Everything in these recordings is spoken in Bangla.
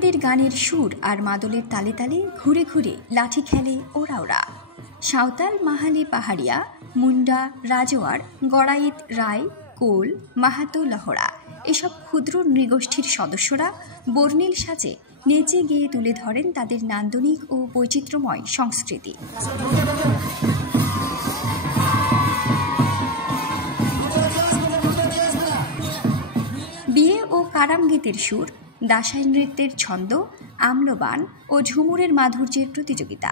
কারাঙ্গীদের গানের সুর আর মাদলের তালে তালে ঘুরে ঘুরে লাঠি খেলে ওরা। সাঁওতাল, মাহালি, পাহাড়িয়া, মুন্ডা, রাজোয়ার, গড়াইত, রায়, কোল, মাহাতো, লহড়া এসব ক্ষুদ্র নৃগোষ্ঠীর সদস্যরা বর্ণিল সাজে নেচে গিয়ে তুলে ধরেন তাদের নান্দনিক ও বৈচিত্র্যময় সংস্কৃতি। বিয়ে ও কারামগীতের সুর, দাসাই নৃত্যের ছন্দ, আম্লবান ও ঝুমুরের মাধুর্যের প্রতিযোগিতা,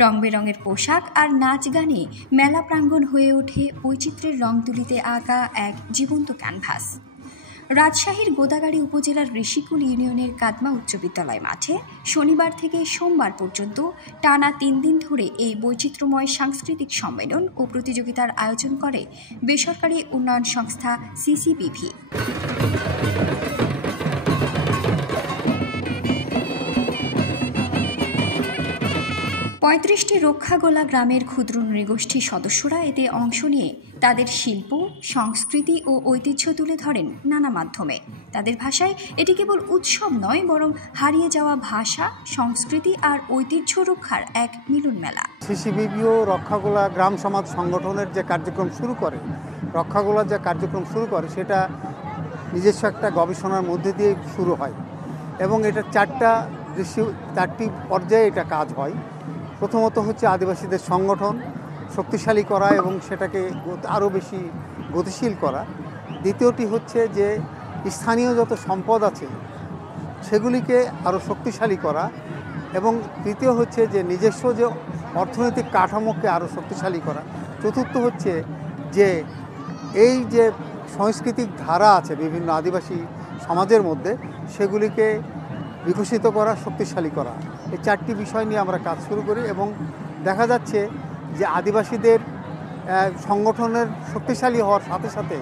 রং বেরঙের পোশাক আর নাচ গানে মেলা প্রাঙ্গণ হয়ে ওঠে বৈচিত্র্যের রং তুলিতে আঁকা এক জীবন্ত ক্যানভাস। রাজশাহীর গোদাগাড়ী উপজেলার ঋষিকুল ইউনিয়নের কাদমা উচ্চ বিদ্যালয় মাঠে শনিবার থেকে সোমবার পর্যন্ত টানা 3 দিন ধরে এই বৈচিত্র্যময় সাংস্কৃতিক সম্মেলন ও প্রতিযোগিতার আয়োজন করে বেসরকারি উন্নয়ন সংস্থা সিসিবিভি। পঁয়ত্রিশটি রক্ষাগোলা গ্রামের ক্ষুদ্র নৃগোষ্ঠী সদস্যরা এতে অংশ নিয়ে তাদের শিল্প, সংস্কৃতি ও ঐতিহ্য তুলে ধরেন নানা মাধ্যমে। তাদের ভাষায় এটি কেবল উৎসব নয়, বরং হারিয়ে যাওয়া ভাষা, সংস্কৃতি আর ঐতিহ্য রক্ষার এক মিলন মেলা। সিসিবিভিও রক্ষাগোলা গ্রাম সমাজ সংগঠনের যে কার্যক্রম শুরু করে, রক্ষাগোলার যে কার্যক্রম শুরু করে সেটা নিজস্ব একটা গবেষণার মধ্যে দিয়ে শুরু হয় এবং এটা চারটি পর্যায়ে এটা কাজ হয়। প্রথমত হচ্ছে আদিবাসীদের সংগঠন শক্তিশালী করা এবং সেটাকে আরও বেশি গতিশীল করা। দ্বিতীয়টি হচ্ছে যে স্থানীয় যত সম্পদ আছে সেগুলিকে আরও শক্তিশালী করা এবং তৃতীয় হচ্ছে যে নিজস্ব যে অর্থনৈতিক কাঠামোকে আরও শক্তিশালী করা। চতুর্থ হচ্ছে যে এই যে সাংস্কৃতিক ধারা আছে বিভিন্ন আদিবাসী সমাজের মধ্যে সেগুলিকে বিকশিত করা, শক্তিশালী করা। এই চারটি বিষয় নিয়ে আমরা কাজ শুরু করি এবং দেখা যাচ্ছে যে আদিবাসীদের সংগঠনের শক্তিশালী হওয়ার সাথে সাথে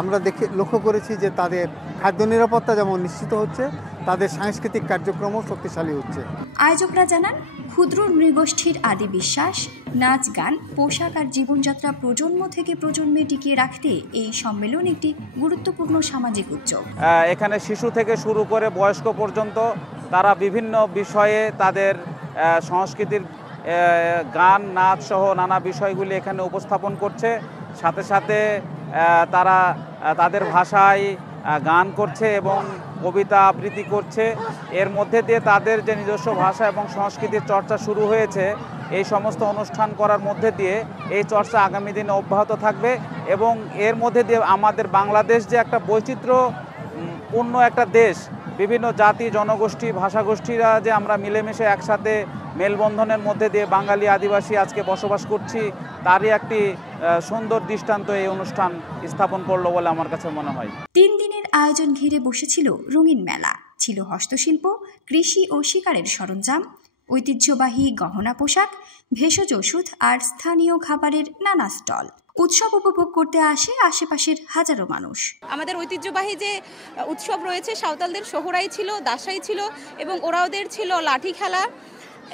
আমরা লক্ষ্য করেছি যে তাদের খাদ্য নিরাপত্তা যেমন নিশ্চিত হচ্ছে, তাদের সাংস্কৃতিক কার্যক্রমও শক্তিশালী হচ্ছে। আয়োজকরা জানান, ক্ষুদ্র নৃগোষ্ঠীর আদি বিশ্বাস, নাচ গান, পোশাক আর জীবনযাত্রা প্রজন্ম থেকে প্রজন্মে টিকিয়ে রাখতে এই সম্মেলন একটি গুরুত্বপূর্ণ সামাজিক উদ্যোগ। এখানে শিশু থেকে শুরু করে বয়স্ক পর্যন্ত তারা বিভিন্ন বিষয়ে তাদের সংস্কৃতির গান, নাচ সহ নানা বিষয়গুলি এখানে উপস্থাপন করছে। সাথে সাথে তারা তাদের ভাষায় গান করছে এবং কবিতা আবৃত্তি করছে। এর মধ্যে দিয়ে তাদের যে নিজস্ব ভাষা এবং সংস্কৃতির চর্চা শুরু হয়েছে, এই সমস্ত অনুষ্ঠান করার মধ্যে দিয়ে এই চর্চা আগামী দিনে অব্যাহত থাকবে এবং এর মধ্যে দিয়ে আমাদের বাংলাদেশ যে একটা বৈচিত্র্যপূর্ণ একটা দেশ, বিভিন্ন জাতি, জনগোষ্ঠী, ভাষাগোষ্ঠীরা যে আমরা মিলেমিশে একসাথে মেলবন্ধনের মধ্যে দিয়ে বাঙালি আদিবাসী আজকে বসবাস করছি, তারই একটি সুন্দর দৃষ্টান্ত এই অনুষ্ঠান স্থাপন করলো বলে আমার কাছে মনে হয়। 3 দিনের আয়োজন ঘিরে বসেছিল রঙিন মেলা, ছিল হস্তশিল্প, কৃষি ও শিকারের সরঞ্জাম, ঐতিহ্যবাহী গহনা পোশাক, ভেষজ ওষুধ আর স্থানীয় খাবারের নানা স্টল। উৎসব উপভোগ করতে আসে আশেপাশের হাজারো মানুষ। আমাদের ঐতিহ্যবাহী যে উৎসব রয়েছে, সাঁওতালদের সোহরাই ছিল, দাসাই ছিল এবং ওরাওদের ছিল লাঠি খেলা।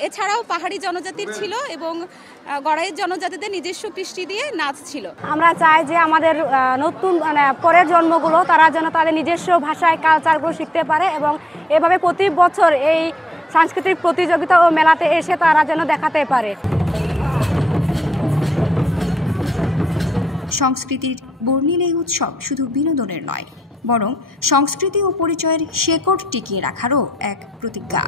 এছাড়াও পাহাড়ি জনজাতির ছিল এবং গড়াইয়ের জনজাতিদের নিজস্ব কৃষ্টি দিয়ে নাচ ছিল। আমরা চাই যে আমাদের নতুন পরের জন্মগুলো তারা যেন তাদের নিজস্ব ভাষায় কালচারগুলো শিখতে পারে এবং এভাবে প্রতি বছর এই সাংস্কৃতিক প্রতিযোগিতা ও মেলাতে এসে তারা যেন দেখাতে পারে। সংস্কৃতির বর্ণিল এই উৎসব শুধু বিনোদনের নয়, বরং সংস্কৃতি ও পরিচয়ের শেকড় টিকিয়ে রাখারও এক প্রতিজ্ঞা।